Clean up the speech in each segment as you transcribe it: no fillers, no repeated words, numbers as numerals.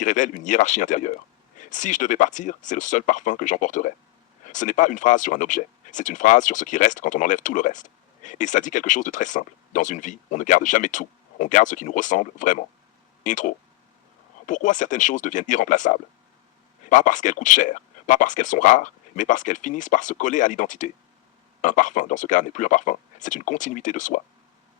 qui révèle une hiérarchie intérieure. Si je devais partir, c'est le seul parfum que j'emporterais. Ce n'est pas une phrase sur un objet, c'est une phrase sur ce qui reste quand on enlève tout le reste. Et ça dit quelque chose de très simple. Dans une vie, on ne garde jamais tout, on garde ce qui nous ressemble vraiment. Intro. Pourquoi certaines choses deviennent irremplaçables? Pas parce qu'elles coûtent cher, pas parce qu'elles sont rares, mais parce qu'elles finissent par se coller à l'identité. Un parfum, dans ce cas, n'est plus un parfum, c'est une continuité de soi.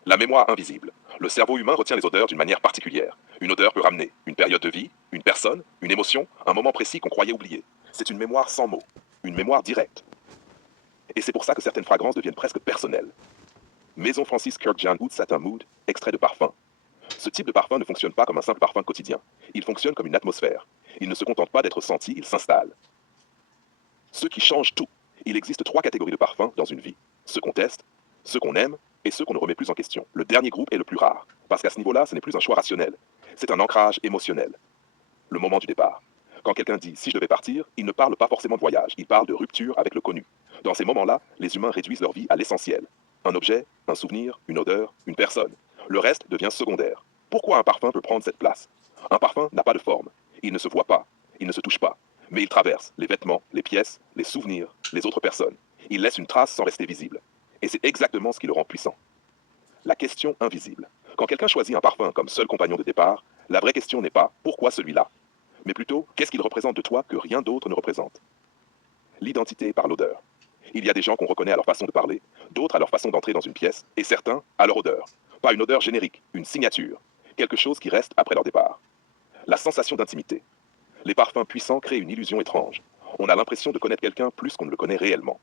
La mémoire invisible. Le cerveau humain retient les odeurs d'une manière particulière. Une odeur peut ramener une période de vie, une personne, une émotion, un moment précis qu'on croyait oublier. C'est une mémoire sans mots, une mémoire directe. Et c'est pour ça que certaines fragrances deviennent presque personnelles. Maison Francis Kurkdjian Oud Satin Mood, extrait de parfum. Ce type de parfum ne fonctionne pas comme un simple parfum quotidien. Il fonctionne comme une atmosphère. Il ne se contente pas d'être senti, il s'installe. Ce qui change tout. Il existe 3 catégories de parfums dans une vie. Ceux qu'on teste, ceux qu'on aime et ceux qu'on ne remet plus en question. Le dernier groupe est le plus rare, parce qu'à ce niveau-là, ce n'est plus un choix rationnel. C'est un ancrage émotionnel. Le moment du départ. Quand quelqu'un dit « si je devais partir », il ne parle pas forcément de voyage, il parle de rupture avec le connu. Dans ces moments-là, les humains réduisent leur vie à l'essentiel. Un objet, un souvenir, une odeur, une personne. Le reste devient secondaire. Pourquoi un parfum peut prendre cette place? Un parfum n'a pas de forme. Il ne se voit pas. Il ne se touche pas. Mais il traverse les vêtements, les pièces, les souvenirs, les autres personnes. Il laisse une trace sans rester visible. Et c'est exactement ce qui le rend puissant. La question invisible. Quand quelqu'un choisit un parfum comme seul compagnon de départ, la vraie question n'est pas « pourquoi celui-là ?», mais plutôt « qu'est-ce qu'il représente de toi que rien d'autre ne représente ?» L'identité par l'odeur. Il y a des gens qu'on reconnaît à leur façon de parler, d'autres à leur façon d'entrer dans une pièce, et certains à leur odeur. Pas une odeur générique, une signature. Quelque chose qui reste après leur départ. La sensation d'intimité. Les parfums puissants créent une illusion étrange. On a l'impression de connaître quelqu'un plus qu'on ne le connaît réellement.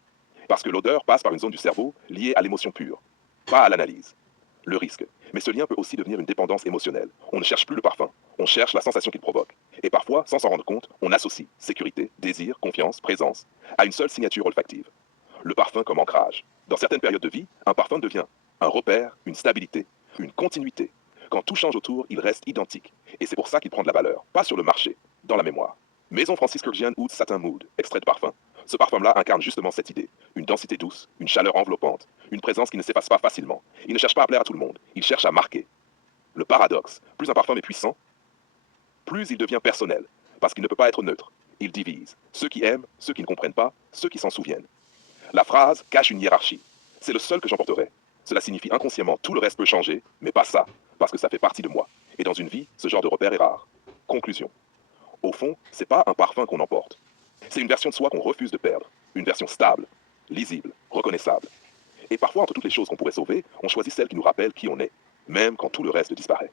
Parce que l'odeur passe par une zone du cerveau liée à l'émotion pure, pas à l'analyse. Le risque. Mais ce lien peut aussi devenir une dépendance émotionnelle. On ne cherche plus le parfum, on cherche la sensation qu'il provoque. Et parfois, sans s'en rendre compte, on associe sécurité, désir, confiance, présence à une seule signature olfactive. Le parfum comme ancrage. Dans certaines périodes de vie, un parfum devient un repère, une stabilité, une continuité. Quand tout change autour, il reste identique. Et c'est pour ça qu'il prend de la valeur, pas sur le marché, dans la mémoire. Maison Francis Kurkdjian Oud Satin Mood, extrait de parfum. Ce parfum-là incarne justement cette idée. Une densité douce, une chaleur enveloppante, une présence qui ne s'efface pas facilement. Il ne cherche pas à plaire à tout le monde, il cherche à marquer. Le paradoxe, plus un parfum est puissant, plus il devient personnel, parce qu'il ne peut pas être neutre. Il divise. Ceux qui aiment, ceux qui ne comprennent pas, ceux qui s'en souviennent. La phrase cache une hiérarchie. C'est le seul que j'emporterai. Cela signifie inconsciemment tout le reste peut changer, mais pas ça, parce que ça fait partie de moi. Et dans une vie, ce genre de repère est rare. Conclusion. Au fond, c'est pas un parfum qu'on emporte. C'est une version de soi qu'on refuse de perdre. Une version stable, lisible, reconnaissable. Et parfois, entre toutes les choses qu'on pourrait sauver, on choisit celle qui nous rappelle qui on est, même quand tout le reste disparaît.